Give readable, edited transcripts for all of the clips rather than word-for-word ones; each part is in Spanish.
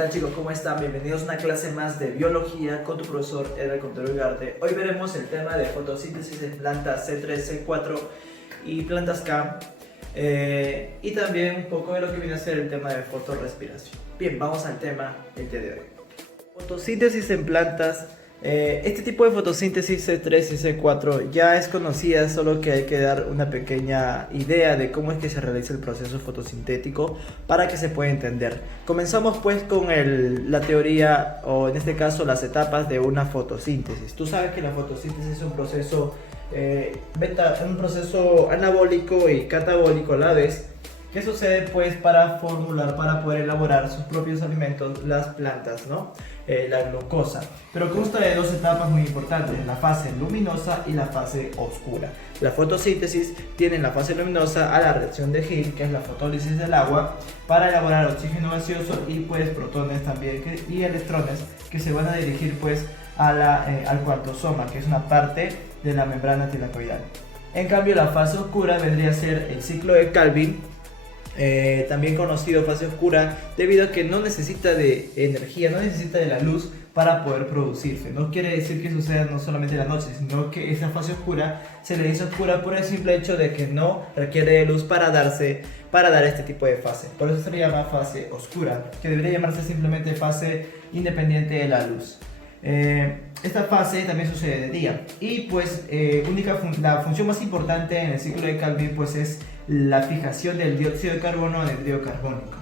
tal chicos? ¿Cómo están? Bienvenidos a una clase más de biología con tu profesor Edgar Contero Ugarte. Hoy veremos el tema de fotosíntesis en plantas C3, C4 y plantas K, y también un poco de lo que viene a ser el tema de fotorrespiración. Bien, vamos al tema del día de hoy. Fotosíntesis en plantas. Este tipo de fotosíntesis C3 y C4 ya es conocida, solo que hay que dar una pequeña idea de cómo es que se realiza el proceso fotosintético para que se pueda entender. Comenzamos pues con la teoría, o en este caso las etapas de una fotosíntesis. Tú sabes que la fotosíntesis es un proceso, un proceso anabólico y catabólico a la vez. ¿Qué sucede pues para poder elaborar sus propios alimentos las plantas, ¿no? La glucosa. Pero consta de dos etapas muy importantes, la fase luminosa y la fase oscura. La fotosíntesis tiene en la fase luminosa a la reacción de Gill, que es la fotólisis del agua, para elaborar oxígeno gaseoso y pues protones también y electrones que se van a dirigir pues al cuartosoma, que es una parte de la membrana tilacoidal. En cambio, la fase oscura vendría a ser el ciclo de Calvin, también conocido fase oscura, debido a que no necesita de energía, no necesita de la luz para poder producirse. No quiere decir que suceda no solamente en la noche, sino que esa fase oscura se le dice oscura por el simple hecho de que no requiere de luz para dar este tipo de fase. Por eso se le llama fase oscura, que debería llamarse simplemente fase independiente de la luz. Esta fase también sucede de día y pues la función más importante en el ciclo de Calvin pues es la fijación del dióxido de carbono anhidro carbónico.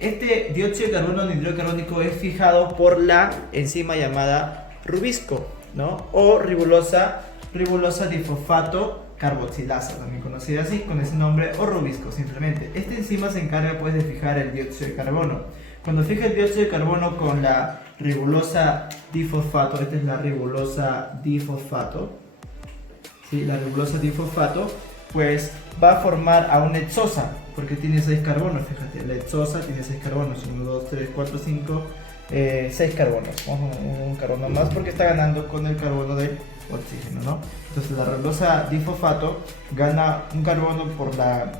Este dióxido de carbono anhidro carbónico es fijado por la enzima llamada rubisco, ¿no? O ribosa difosfato carboxilasa, también conocida así con ese nombre, o rubisco simplemente. Esta enzima se encarga pues de fijar el dióxido de carbono. Cuando fija el dióxido de carbono con la ribosa difosfato, esta es la ribosa difosfato, ¿sí? La ribosa difosfato pues va a formar a una hexosa, porque tiene 6 carbonos, fíjate, la hexosa tiene 6 carbonos, 1, 2, 3, 4, 5, 6 carbonos, un carbono más porque está ganando con el carbono de oxígeno, ¿no? Entonces la ribosa difosfato gana un carbono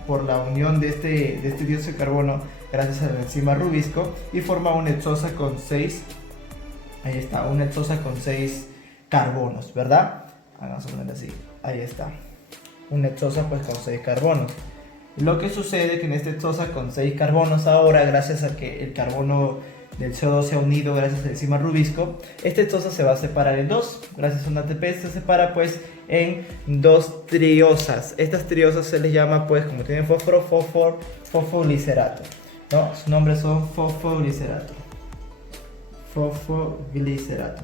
por la unión de este dióxido de carbono gracias a la enzima rubisco y forma una hexosa con 6, ahí está, una hexosa con 6 carbonos, ¿verdad? Vamos a poner así, ahí está. Una hexosa pues con 6 carbonos. Lo que sucede es que en esta hexosa con 6 carbonos ahora, gracias a que el carbono del CO2 se ha unido gracias a la enzima rubisco, esta hexosa se va a separar en dos. Gracias a un ATP se separa pues en dos triosas. Estas triosas se les llama pues, como tienen fósforo, fosfoglicerato, ¿no? Su nombre son fosfoglicerato. Fosfoglicerato.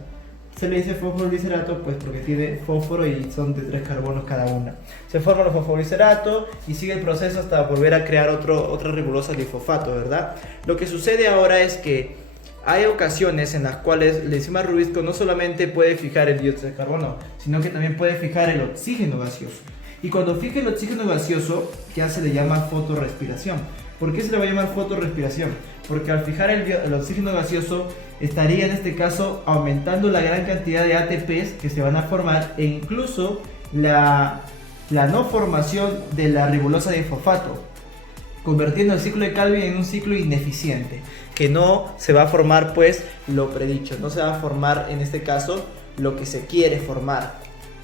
Se le dice fosfoglicerato pues porque tiene fósforo y son de 3 carbonos cada una. Se forman los fosfogliceratos y sigue el proceso hasta volver a crear otra ribosa difosfato, ¿verdad? Lo que sucede ahora es que hay ocasiones en las cuales la enzima rubisco no solamente puede fijar el dióxido de carbono, sino que también puede fijar el oxígeno gaseoso. Y cuando fija el oxígeno gaseoso, ¿qué se le llama fotorrespiración? ¿Por qué se le va a llamar fotorrespiración? Porque al fijar el oxígeno gaseoso estaría en este caso aumentando la gran cantidad de ATPs que se van a formar e incluso la no formación de la ribosa difosfato, convirtiendo el ciclo de Calvin en un ciclo ineficiente, que no se va a formar pues lo predicho, no se va a formar en este caso lo que se quiere formar,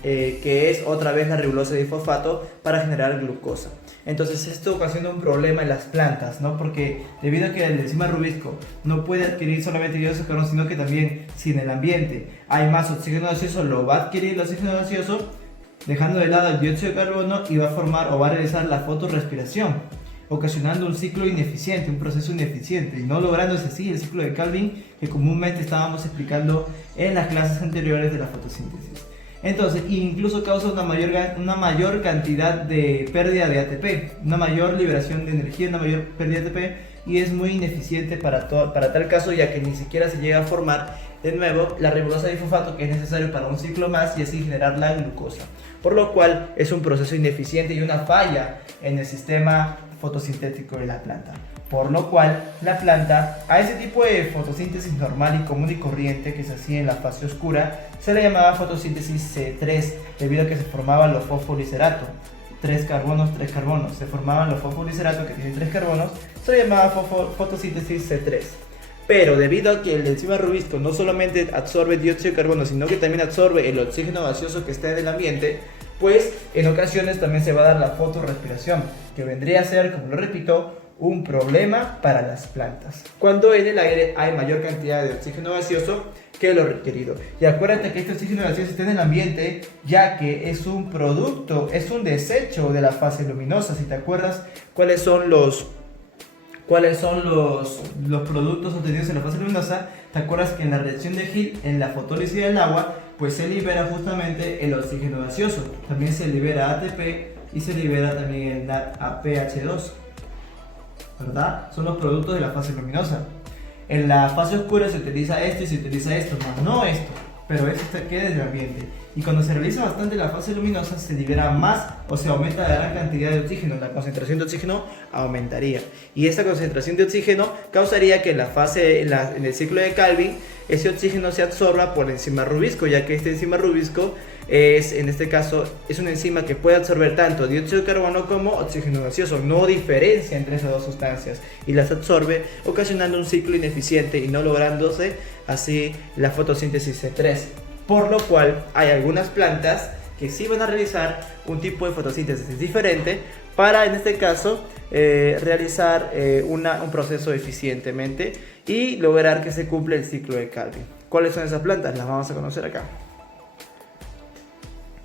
que es otra vez la ribosa difosfato para generar glucosa. Entonces esto ocasiona un problema en las plantas, ¿no? Porque debido a que la enzima rubisco no puede adquirir solamente dióxido de carbono, sino que también si en el ambiente hay más oxígeno gaseoso, lo va a adquirir el oxígeno gaseoso, dejando de lado el dióxido de carbono y va a formar o va a realizar la fotorrespiración, ocasionando un ciclo ineficiente, un proceso ineficiente y no lográndose así el ciclo de Calvin que comúnmente estábamos explicando en las clases anteriores de la fotosíntesis. Entonces, incluso causa una mayor cantidad de pérdida de ATP, una mayor liberación de energía, una mayor pérdida de ATP, y es muy ineficiente para tal caso, ya que ni siquiera se llega a formar de nuevo la ribosa difosfato que es necesario para un ciclo más y así generar la glucosa. Por lo cual es un proceso ineficiente y una falla en el sistema fotosintético de la planta. Por lo cual la planta a ese tipo de fotosíntesis normal y común y corriente que se hacía en la fase oscura se le llamaba fotosíntesis C3 debido a que se formaban los fosfoliceratos, 3 carbonos, se formaban los fosfoliceratos que tienen 3 carbonos, se le llamaba fotosíntesis C3. Pero debido a que el enzima rubisco no solamente absorbe dióxido de carbono, sino que también absorbe el oxígeno gaseoso que está en el ambiente, pues en ocasiones también se va a dar la fotorrespiración, que vendría a ser, como lo repito, un problema para las plantas, cuando en el aire hay mayor cantidad de oxígeno gaseoso que lo requerido. Y acuérdate que este oxígeno gaseoso está en el ambiente, ya que es un producto, es un desecho de la fase luminosa. Si te acuerdas cuáles son los productos obtenidos en la fase luminosa, te acuerdas que en la reacción de Hill, en la fotólisis del agua, pues se libera justamente el oxígeno gaseoso, también se libera ATP y se libera también el NADPH2, ¿verdad? Son los productos de la fase luminosa. En la fase oscura se utiliza esto y se utiliza esto, no esto, pero esto queda en el ambiente. Y cuando se realiza bastante la fase luminosa se libera más o se aumenta la gran cantidad de oxígeno, la concentración de oxígeno aumentaría. Y esta concentración de oxígeno causaría que en en el ciclo de Calvin ese oxígeno se absorba por el enzima rubisco, ya que este enzima rubisco en este caso es una enzima que puede absorber tanto dióxido de carbono como oxígeno gaseoso, no diferencia entre esas dos sustancias y las absorbe, ocasionando un ciclo ineficiente y no lográndose así la fotosíntesis C3, por lo cual hay algunas plantas que sí van a realizar un tipo de fotosíntesis diferente para, en este caso, realizar un proceso eficientemente y lograr que se cumpla el ciclo de Calvin. ¿Cuáles son esas plantas? Las vamos a conocer acá.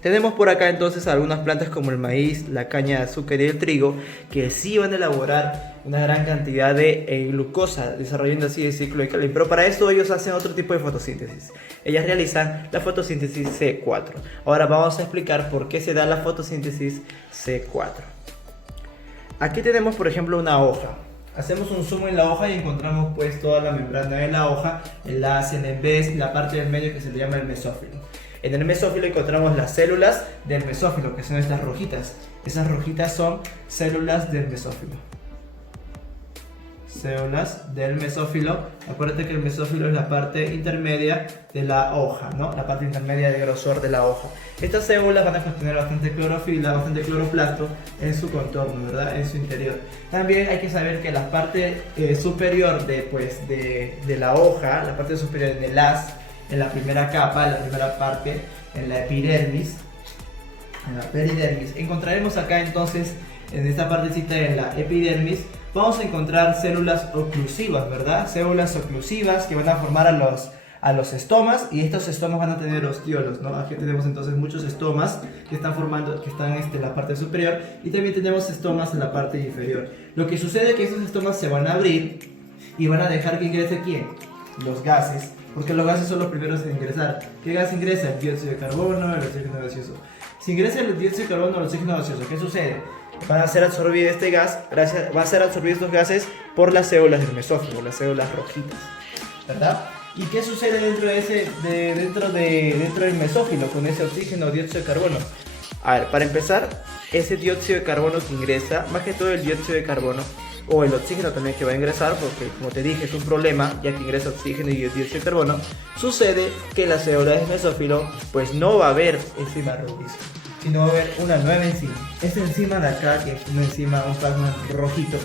Tenemos por acá entonces algunas plantas como el maíz, la caña de azúcar y el trigo, que sí van a elaborar una gran cantidad de glucosa, desarrollando así el ciclo de Calvin. Pero para eso ellos hacen otro tipo de fotosíntesis. Ellas realizan la fotosíntesis C4. Ahora vamos a explicar por qué se da la fotosíntesis C4. Aquí tenemos por ejemplo una hoja. Hacemos un zoom en la hoja y encontramos pues toda la membrana de la hoja, enlace, en la parte del medio que se le llama el mesófilo. En el mesófilo encontramos las células del mesófilo, que son estas rojitas. Esas rojitas son células del mesófilo. Células del mesófilo. Acuérdate que el mesófilo es la parte intermedia de la hoja, ¿no? La parte intermedia de grosor de la hoja. Estas células van a contener bastante clorofila, bastante cloroplasto en su contorno, ¿verdad? En su interior. También hay que saber que la parte superior de la hoja, la parte superior del haz, en la primera capa, en la primera parte, en la epidermis, en la peridermis, encontraremos acá entonces, en esta partecita en la epidermis, vamos a encontrar células oclusivas, ¿verdad? Células oclusivas que van a formar a los estomas, y estos estomas van a tener ostiolos, ¿no? Aquí tenemos entonces muchos estomas que están formando, que están en la parte superior, y también tenemos estomas en la parte inferior. Lo que sucede es que estos estomas se van a abrir y van a dejar que ingrese ¿quién? Los gases, porque los gases son los primeros en ingresar. ¿Qué gas ingresa? El dióxido de carbono, el oxígeno gaseoso. Si ingresa el dióxido de carbono o el oxígeno gaseoso, ¿qué sucede? Van a ser absorbidos va a ser absorbidos estos gases por las células del mesófilo, las células rojitas, ¿verdad? ¿Y qué sucede dentro del mesófilo con ese oxígeno, dióxido de carbono? A ver, para empezar, ese dióxido de carbono que ingresa, más que todo el dióxido de carbono, o el oxígeno también que va a ingresar, porque como te dije es un problema, ya que ingresa oxígeno y dióxido de carbono, sucede que en la célula del mesófilo pues no va a haber enzima rubisco, sino va a haber una nueva enzima. Esta enzima de acá, que es una enzima, un plasma rojito,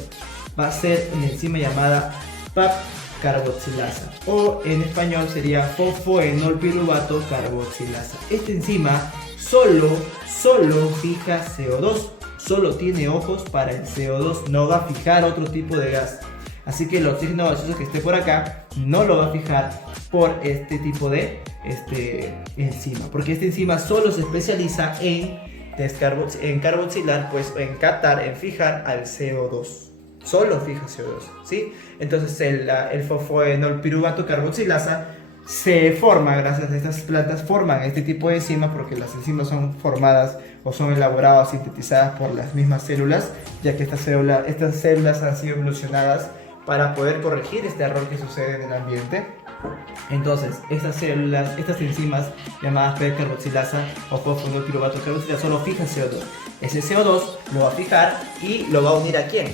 va a ser una enzima llamada PAP carboxilasa, o en español sería fosfoenolpiruvato carboxilasa. Esta enzima solo fija CO2, solo tiene ojos para el CO2, no va a fijar otro tipo de gas. Así que el oxígeno gaseoso que esté por acá no lo va a fijar por este tipo de enzima, porque esta enzima solo se especializa en carboxilar, pues en catar, en fijar al CO2. Solo fija CO2, ¿sí? Entonces el fosfoenolpiruvato carboxilasa se forma, gracias a estas plantas, forman este tipo de enzimas, porque las enzimas son formadas o son elaboradas, sintetizadas por las mismas células, ya que estas células han sido evolucionadas para poder corregir este error que sucede en el ambiente. Entonces, estas enzimas llamadas P-carboxilasa o fosfoenolpiruvato carboxilasa solo fijan CO2. Ese CO2 lo va a fijar y lo va a unir ¿a quién?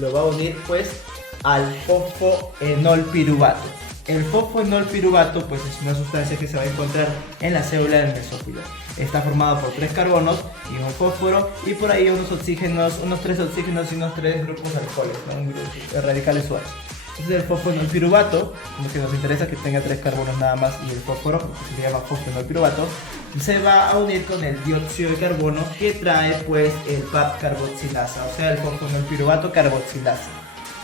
Lo va a unir pues al fosfoenolpiruvato. El fosfoenolpiruvato pues es una sustancia que se va a encontrar en la célula del mesófilo. Está formado por 3 carbonos y un fósforo, y por ahí unos 3 oxígenos y unos 3 grupos alcoholes, ¿no? Radicales suaves. Entonces el fosfonolpiruvato, como que nos interesa que tenga 3 carbonos nada más, y el fósforo, porque se llama fosfonolpiruvato, se va a unir con el dióxido de carbono que trae pues el PAP carboxilasa, o sea el fosfonolpiruvato carboxilasa.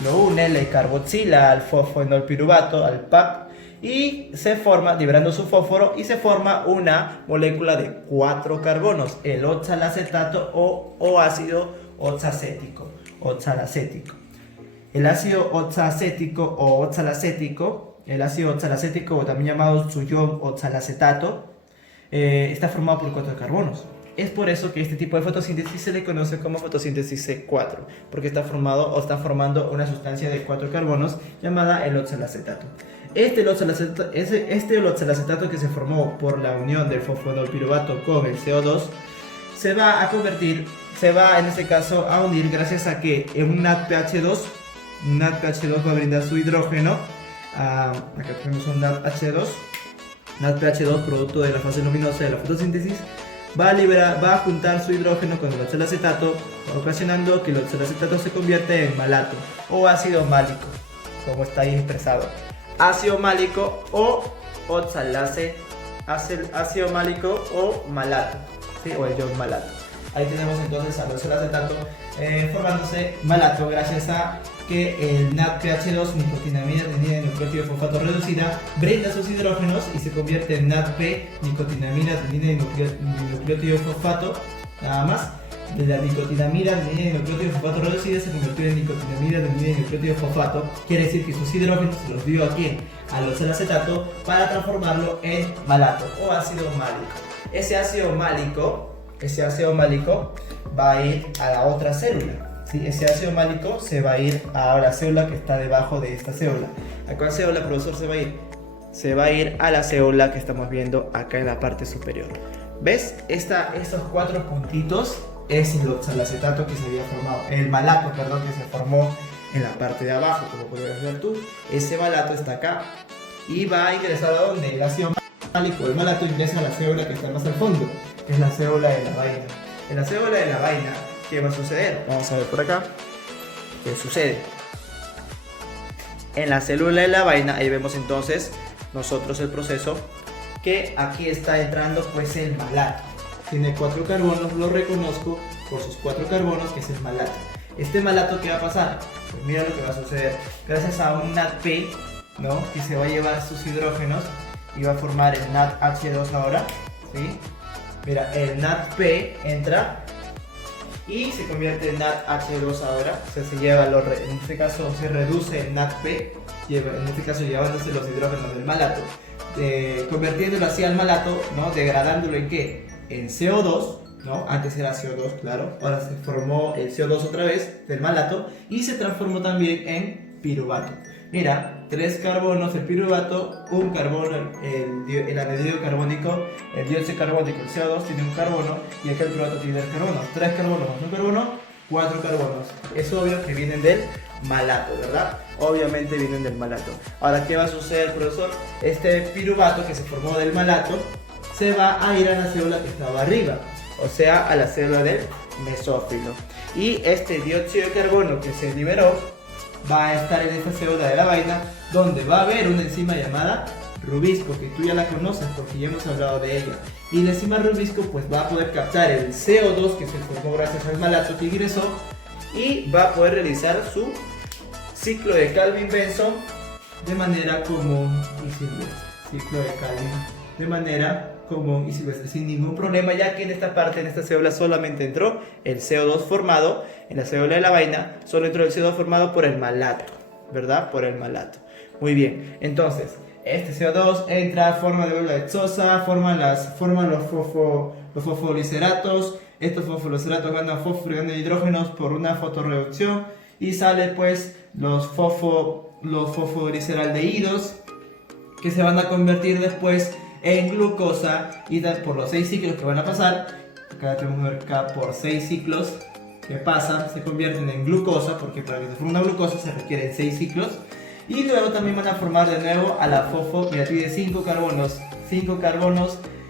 Lo une, le carboxila al fosfonolpiruvato, al PAP, y se forma, liberando su fósforo, y se forma una molécula de 4 carbonos, el oxalacetato o ácido oxacético. El ácido oxacético o oxalacético, el ácido oxalacético, o también llamado suyón oxalacetato, está formado por 4 carbonos. Es por eso que este tipo de fotosíntesis se le conoce como fotosíntesis C4, porque está formando una sustancia de 4 carbonos llamada el oxalacetato. Este oxalacetato que se formó por la unión del fosfonolpiruvato con el CO2 se va en este caso a unir gracias a que en un NADPH2 va a brindar su hidrógeno. Acá tenemos un NADPH2 producto de la fase luminosa de la fotosíntesis. Va a juntar su hidrógeno con el oxalacetato, ocasionando que el oxalacetato se convierte en malato o ácido málico, como está ahí expresado. Ácido málico o ácido málico o malato, ¿sí? O el ion malato. Ahí tenemos entonces al oxalacetato formándose malato gracias a que el NADPH2, nicotinamida adenina dinucleótido fosfato reducida, brinda sus hidrógenos y se convierte en NADP, nicotinamida adenina dinucleótido fosfato, nada más. De la nicotinamida adenina dinucleótido fosfato reducida se convirtió en nicotinamida adenina dinucleótido fosfato, quiere decir que sus hidrógenos se los dio aquí al oxalacetato para transformarlo en malato o ácido málico. Ese ácido málico va a ir a la otra célula. ¿Sí? Ese ácido málico se va a ir a la célula que está debajo de esta célula. ¿A cuál célula, profesor, se va a ir? Se va a ir a la célula que estamos viendo acá en la parte superior. ¿Ves? Estos 4 puntitos es el oxalacetato que se había formado, el malato, perdón, que se formó en la parte de abajo, como puedes ver tú. Ese malato está acá y va a ingresar a donde el ácido málico, el malato, ingresa a la célula que está más al fondo, que es la célula de la vaina. En la célula de la vaina, ¿qué va a suceder? Vamos a ver por acá qué sucede. En la célula de la vaina, ahí vemos entonces nosotros el proceso, que aquí está entrando pues el malato. Tiene 4 carbonos, lo reconozco por sus 4 carbonos, que es el malato. Este malato, ¿qué va a pasar? Pues mira lo que va a suceder. Gracias a un NADP, ¿no?, que se va a llevar sus hidrógenos y va a formar el NADH2 ahora, ¿sí? Mira, el NADP entra y se convierte en NADH2 ahora. O sea, se lleva, en este caso se reduce el NADP, en este caso llevándose los hidrógenos del malato, convirtiéndolo así al malato, ¿no?, degradándolo en ¿qué? En CO2, ¿no? Antes era CO2, claro. Ahora se formó el CO2 otra vez del malato y se transformó también en piruvato. Mira, 3 carbonos el piruvato, 1 carbono el anhídrido carbónico, el dióxido carbónico, el CO2 tiene 1 carbono y acá el piruvato tiene 3 carbonos. 3 carbonos más 1 carbono, 4 carbonos. Es obvio que vienen del malato, ¿verdad? Obviamente vienen del malato. Ahora, ¿qué va a suceder, profesor? Este piruvato que se formó del malato se va a ir a la célula que estaba arriba, o sea, a la célula del mesófilo. Y este dióxido de carbono que se liberó va a estar en esta célula de la vaina, donde va a haber una enzima llamada rubisco, que tú ya la conoces porque ya hemos hablado de ella. Y la enzima rubisco pues va a poder captar el CO2 que se formó gracias al malato que ingresó y va a poder realizar su ciclo de Calvin-Benson de manera común y silvestre. Ciclo de Calvin de manera común y silvestre, sin ningún problema, ya que en esta parte, en esta célula, solamente entró el CO2 formado. En la célula de la vaina solo entró el CO2 formado por el malato, ¿verdad? Por el malato. Muy bien, entonces este CO2 entra, forma de bola exosa, forman los fosfoliseratos. Estos fosfoliseratos ganan fósforo y ganan hidrógenos por una fotorreducción y sale pues los fosforiseraldehídos, que se van a convertir después en glucosa, y por los 6 ciclos que van a pasar, acá tenemos que ver acá por 6 ciclos que pasan, se convierten en glucosa, porque para que se forme una glucosa se requieren 6 ciclos, y luego también van a formar de nuevo a la fosfo, mira, tiene 5 carbonos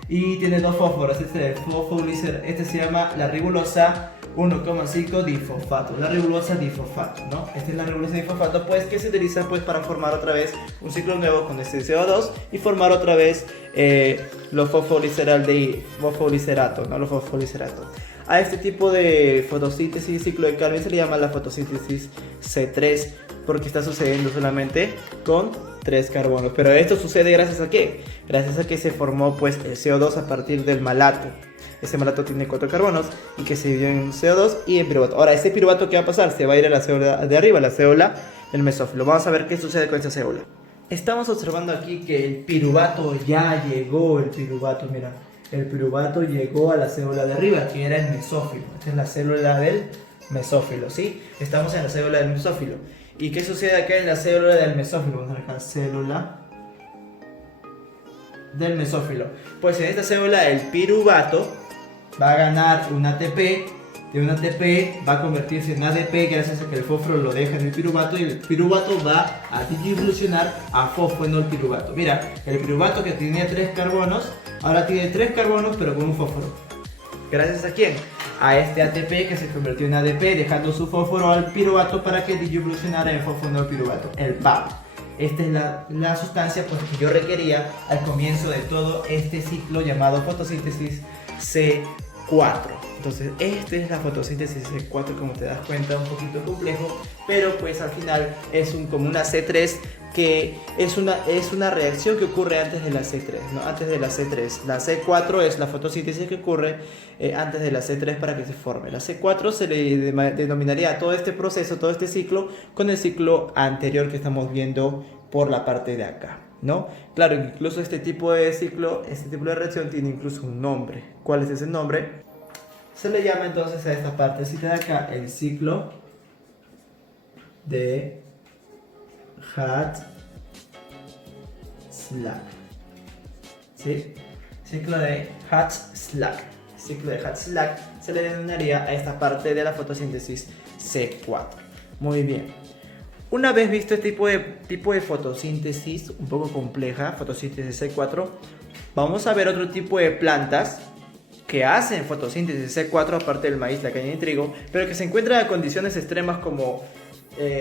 y tiene 2 fósforos. Este se llama la ribulosa 1,5 difosfato, la ribosa difosfato, ¿no? Esta es la ribosa difosfato, pues, que se utiliza pues para formar otra vez un ciclo nuevo con este CO2 y formar otra vez los fosfoliserato, ¿no? Los fosfoliseratos. A este tipo de fotosíntesis ciclo de Calvin se le llama la fotosíntesis C3 porque está sucediendo solamente con 3 carbonos. Pero esto sucede gracias a ¿qué? Gracias a que se formó pues el CO2 a partir del malato. Ese malato tiene 4 carbonos y que se dividió en CO2 y en piruvato. Ahora, ese piruvato, ¿qué va a pasar? Se va a ir a la célula de arriba, la célula del mesófilo. Vamos a ver qué sucede con esta célula. Estamos observando aquí que el piruvato ya llegó, mira. El piruvato llegó a la célula de arriba, que era el mesófilo. Esta es la célula del mesófilo, ¿sí? Estamos en la célula del mesófilo. ¿Y qué sucede acá en la célula del mesófilo? Vamos a dejar célula del mesófilo. Pues en esta célula el piruvato va a ganar un ATP. De un ATP va a convertirse en ADP gracias a que el fósforo lo deja en el piruvato y el piruvato va a evolucionar a fosfonolpiruvato. Mira, el piruvato que tenía 3 carbonos, ahora tiene 3 carbonos pero con un fósforo. ¿Gracias a quién? A este ATP que se convirtió en ADP dejando su fósforo al piruvato para que evolucionara en fosfonolpiruvato, el PAP. Esta es la sustancia pues, que yo requería al comienzo de todo este ciclo llamado fotosíntesis C4. Entonces, esta es la fotosíntesis C4, como te das cuenta, un poquito complejo, pero pues al final es como una C3 que es una reacción que ocurre antes de la C3, ¿no? Antes de la C3. La C4 es la fotosíntesis que ocurre antes de la C3 para que se forme. La C4 se le denominaría a todo este proceso, todo este ciclo, con el ciclo anterior que estamos viendo por la parte de acá, ¿no? Claro, incluso este tipo de ciclo, este tipo de reacción tiene incluso un nombre. ¿Cuál es ese nombre? Se le llama entonces a esta partecita de acá el ciclo de Hatch-Slack. ¿Sí? Ciclo de Hatch-Slack. Ciclo de Hatch-Slack se le denominaría a esta parte de la fotosíntesis C4. Muy bien. Una vez visto este tipo de fotosíntesis un poco compleja, fotosíntesis C4, vamos a ver otro tipo de plantas que hacen fotosíntesis C4 aparte del maíz, la caña y trigo, pero que se encuentran en condiciones extremas como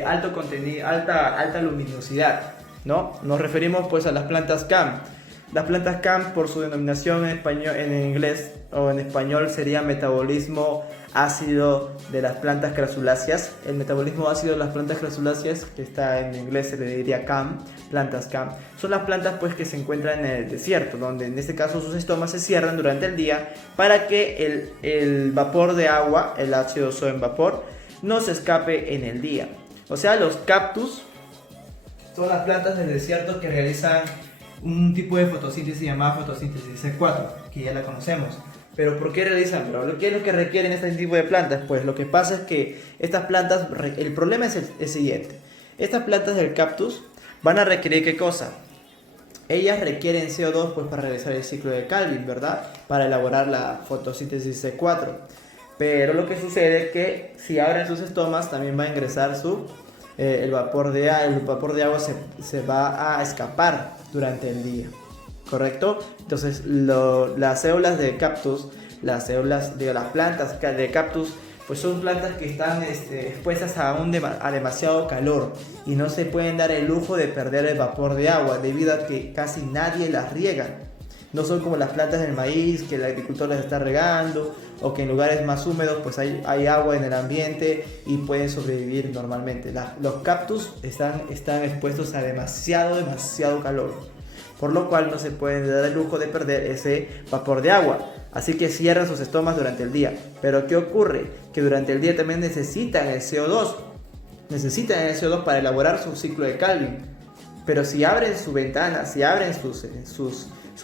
alto contenido, alta luminosidad, ¿no? Nos referimos pues a las plantas CAM. Las plantas CAM, por su denominación en español, en inglés o en español, sería metabolismo ácido de las plantas crasuláceas. El metabolismo ácido de las plantas crasuláceas, que está en inglés se le diría CAM, plantas CAM, son las plantas pues que se encuentran en el desierto, donde en este caso sus estomas se cierran durante el día para que el vapor de agua, el H2O en vapor, no se escape en el día. O sea, los cactus son las plantas del desierto que realizan un tipo de fotosíntesis llamada fotosíntesis C4, que ya la conocemos. Pero ¿por qué realizan? ¿Pero qué es lo que requieren este tipo de plantas? Pues lo que pasa es que estas plantas, el problema es el siguiente. Estas plantas del cactus van a requerir ¿qué cosa? Ellas requieren CO2 pues, para realizar el ciclo de Calvin, ¿verdad? Para elaborar la fotosíntesis C4. Pero lo que sucede es que si abren sus estomas también va a ingresar el vapor de agua se va a escapar durante el día, ¿correcto? Entonces las células de cactus, las células de las plantas de cactus, pues son plantas que están expuestas a demasiado calor y no se pueden dar el lujo de perder el vapor de agua debido a que casi nadie las riega. No son como las plantas del maíz que el agricultor las está regando o que en lugares más húmedos pues hay agua en el ambiente y pueden sobrevivir normalmente. Los cactus están expuestos a demasiado calor, por lo cual no se pueden dar el lujo de perder ese vapor de agua. Así que cierran sus estomas durante el día. Pero ¿qué ocurre? Que durante el día también necesitan el CO2. Necesitan el CO2 para elaborar su ciclo de Calvin. Pero si abren su ventana, si abren sus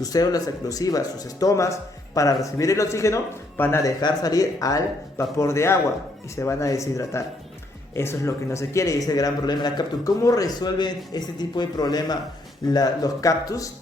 células explosivas, sus estomas, para recibir el oxígeno, van a dejar salir al vapor de agua y se van a deshidratar. Eso es lo que no se quiere y es el gran problema de las cactus. ¿Cómo resuelven este tipo de problema los cactus?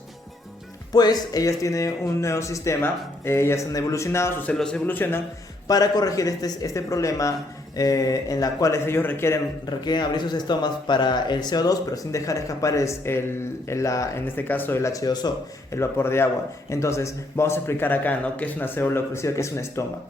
Pues ellas tienen un nuevo sistema, ellas han evolucionado, sus células evolucionan para corregir este problema en la cual ellos requieren abrir sus estomas para el CO2, pero sin dejar escapar en este caso el H2O, el vapor de agua. Entonces vamos a explicar acá, ¿no? ¿Qué es una célula oclusiva? ¿Qué es un estoma?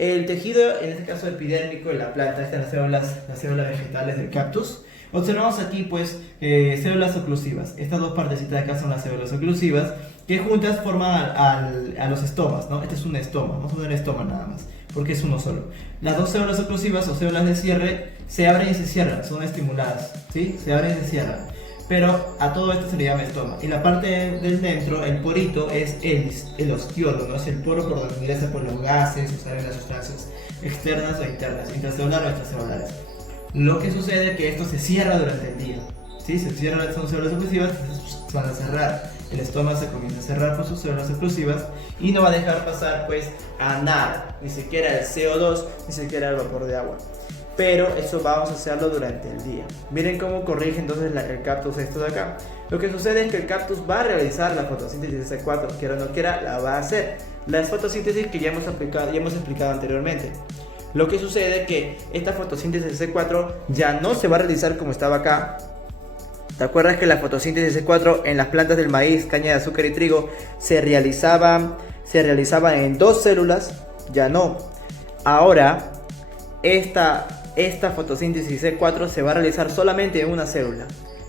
el tejido, en este caso epidérmico de la planta, estas las células vegetales del cactus. Observamos aquí pues células oclusivas. Estas dos partecitas de acá son las células oclusivas que juntas forman a los estomas, ¿no? Este es un estoma, vamos a poner estoma nada más, porque es uno solo. Las dos células oclusivas o células de cierre se abren y se cierran, son estimuladas, ¿sí? Se abren y se cierran. Pero a todo esto se le llama estoma. Y la parte del dentro, el porito, es el ostiolo, ¿no? Es el poro por donde ingresa por los gases o salen las sustancias externas o internas, intracelulares o extracelulares. Lo que sucede es que esto se cierra durante el día, ¿sí? Se cierran, son células oclusivas, se van a cerrar. El estómago se comienza a cerrar por sus células oclusivas y no va a dejar pasar pues a nada, ni siquiera el CO2, ni siquiera el vapor de agua. Pero eso vamos a hacerlo durante el día. Miren cómo corrige entonces el cactus esto de acá. Lo que sucede es que el cactus va a realizar la fotosíntesis de C4, quiera o no quiera, la va a hacer. La fotosíntesis que ya hemos explicado anteriormente. Lo que sucede es que esta fotosíntesis de C4 ya no se va a realizar como estaba acá. ¿Te acuerdas que la fotosíntesis de C4 en las plantas del maíz, caña de azúcar y trigo se realizaba en dos células? Ya no. Ahora, esta fotosíntesis C4 se va a realizar solamente en una célula.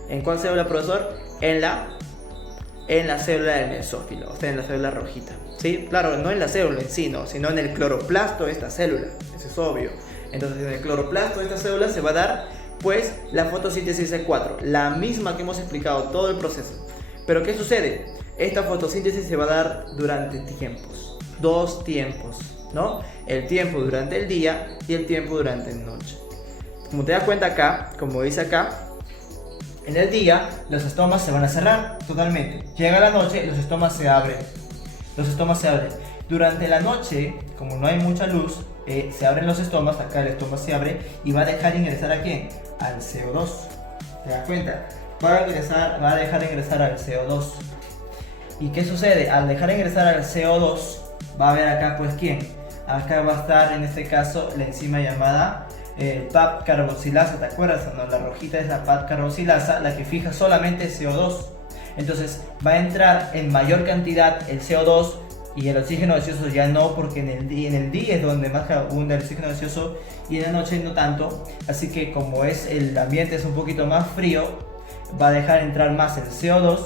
¿En cuál célula, profesor? En la célula del mesófilo, o sea, en la célula rojita. ¿Sí? Claro, no en la célula en sí, no, sino en el cloroplasto de esta célula. Eso es obvio. Entonces, en el cloroplasto de esta célula se va a dar, pues, la fotosíntesis C4, la misma que hemos explicado todo el proceso. Pero ¿qué sucede? Esta fotosíntesis se va a dar durante tiempos, dos tiempos, ¿no? El tiempo durante el día y el tiempo durante la noche. Como te das cuenta acá, como dice acá, en el día los estomas se van a cerrar totalmente. Llega la noche, los estomas se abren. Los estomas se abren. Durante la noche, como no hay mucha luz, se abren los estomas. Acá el estoma se abre y va a dejar ingresar ¿a quién? Al CO2. ¿Te das cuenta? Va a dejar ingresar al CO2. ¿Y qué sucede? Al dejar ingresar al CO2, va a haber acá pues ¿quién? Acá va a estar en este caso la enzima llamada PAP carboxilasa. ¿Te acuerdas? No, la rojita es la PAP carboxilasa, la que fija solamente CO2. Entonces va a entrar en mayor cantidad el CO2 y el oxígeno gaseoso ya no, porque en el día es donde más abunda el oxígeno gaseoso y en la noche no tanto. Así que como el ambiente es un poquito más frío, va a dejar entrar más el CO2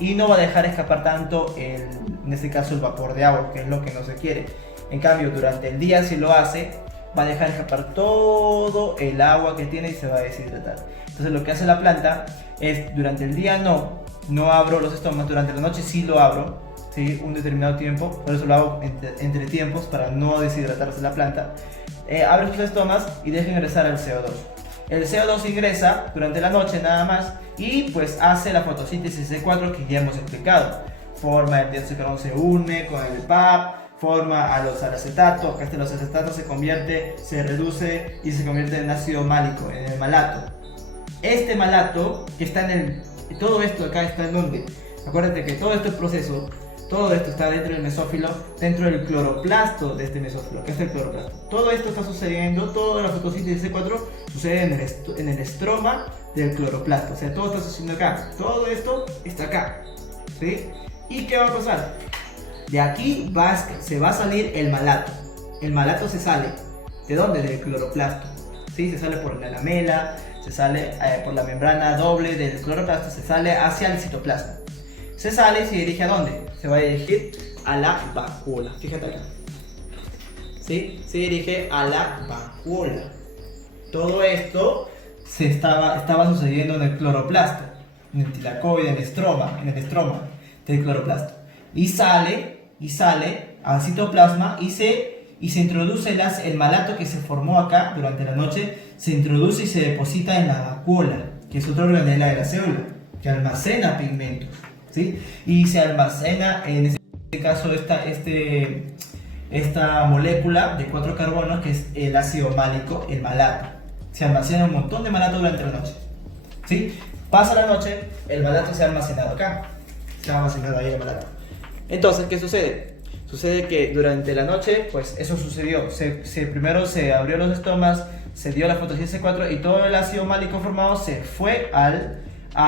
y no va a dejar escapar tanto en este caso el vapor de agua, que es lo que no se quiere. En cambio, durante el día, si lo hace, va a dejar escapar todo el agua que tiene y se va a deshidratar. Entonces lo que hace la planta es, durante el día no abro los estomas, durante la noche sí lo abro, ¿sí? Un determinado tiempo, por eso lo hago entre tiempos para no deshidratarse la planta. Abre sus estomas y deja ingresar el CO2. El CO2 ingresa durante la noche nada más y pues hace la fotosíntesis C4 que ya hemos explicado. Forma el dióxido de carbono, se une con el PAP, forma al acetato. Acá los acetatos se reduce y se convierte en ácido málico, en el malato. Este malato que está todo esto acá está en donde. Acuérdate que todo este proceso, todo esto está dentro del mesófilo, dentro del cloroplasto de este mesófilo, que es el cloroplasto. Todo esto está sucediendo, toda la fotosíntesis C4 sucede en el estroma del cloroplasto. O sea, todo está sucediendo acá. Todo esto está acá, ¿sí? ¿Y qué va a pasar? De aquí se va a salir el malato. El malato se sale. ¿De dónde? Del cloroplasto. ¿Sí? Se sale por la lamela, se sale por la membrana doble del cloroplasto, se sale hacia el citoplasma. Se sale y se dirige ¿a dónde? Se va a dirigir a la vacuola. Fíjate acá. ¿Sí? Se dirige a la vacuola. Todo esto estaba sucediendo en el cloroplasto, en el tilacoide, en el estroma del cloroplasto. Y sale al citoplasma y se introduce el malato que se formó acá durante la noche, se introduce y se deposita en la vacuola, que es otra organela de la célula, que almacena pigmentos, ¿sí? Y se almacena, en este caso, esta molécula de 4 carbonos, que es el ácido málico, el malato. Se almacena un montón de malato durante la noche, ¿sí? Pasa la noche, el malato se ha almacenado acá, se ha almacenado ahí el malato. Entonces, ¿qué sucede? Sucede que durante la noche, pues eso sucedió. Primero se abrió los estomas, se dio la fotosíntesis C4 y todo el ácido málico formado se fue a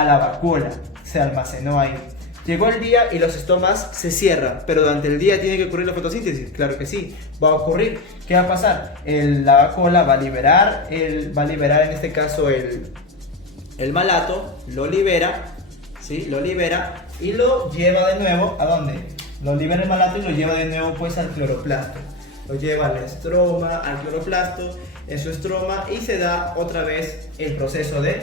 la vacuola, se almacenó ahí. Llegó el día y los estomas se cierran, pero durante el día tiene que ocurrir la fotosíntesis. Claro que sí, va a ocurrir. ¿Qué va a pasar? La vacuola va a liberar en este caso el malato, lo libera, ¿sí? Lo libera y lo lleva de nuevo, ¿a dónde? Lo libera el malato y lo lleva de nuevo pues al cloroplasto. Lo lleva al estroma, al cloroplasto, en su estroma, y se da otra vez el proceso de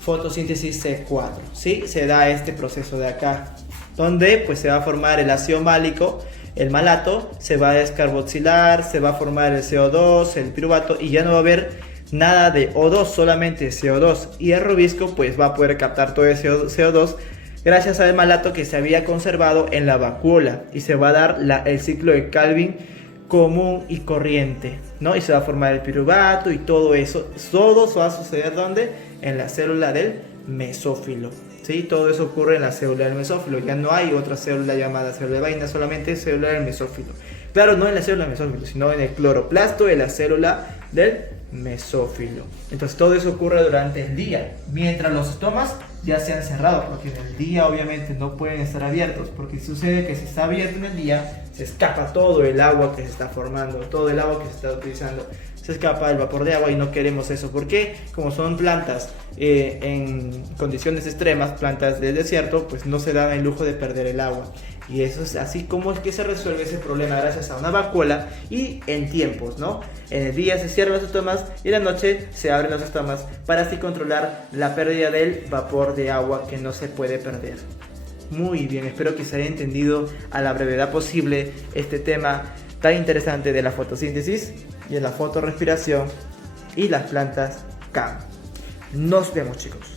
fotosíntesis C4, ¿sí? Se da este proceso de acá, donde pues se va a formar el ácido málico, el malato, se va a descarboxilar, se va a formar el CO2, el piruvato, y ya no va a haber nada de O2, solamente CO2, y el rubisco pues va a poder captar todo ese CO2 gracias al malato que se había conservado en la vacuola, y se va a dar el ciclo de Calvin común y corriente, ¿no? Y se va a formar el piruvato y todo eso. Todo va a suceder ¿dónde? En la célula del mesófilo, ¿sí? Todo eso ocurre en la célula del mesófilo. Ya no hay otra célula llamada célula de vaina, solamente célula del mesófilo. Claro, no en la célula del mesófilo, sino en el cloroplasto de la célula del mesófilo. Entonces todo eso ocurre durante el día, mientras los estomas ya se han cerrado, porque en el día obviamente no pueden estar abiertos, porque sucede que si está abierto en el día se escapa todo el agua que se está formando, todo el agua que se está utilizando, se escapa el vapor de agua, y no queremos eso, porque como son plantas en condiciones extremas, plantas del desierto, pues no se dan el lujo de perder el agua. Y eso es así como es que se resuelve ese problema, gracias a una vacuola y en tiempos, ¿no? En el día se cierran los estomas y en la noche se abren los estomas, para así controlar la pérdida del vapor de agua que no se puede perder. Muy bien, espero que se haya entendido a la brevedad posible este tema tan interesante de la fotosíntesis y de la fotorrespiración y las plantas CAM. Nos vemos, chicos.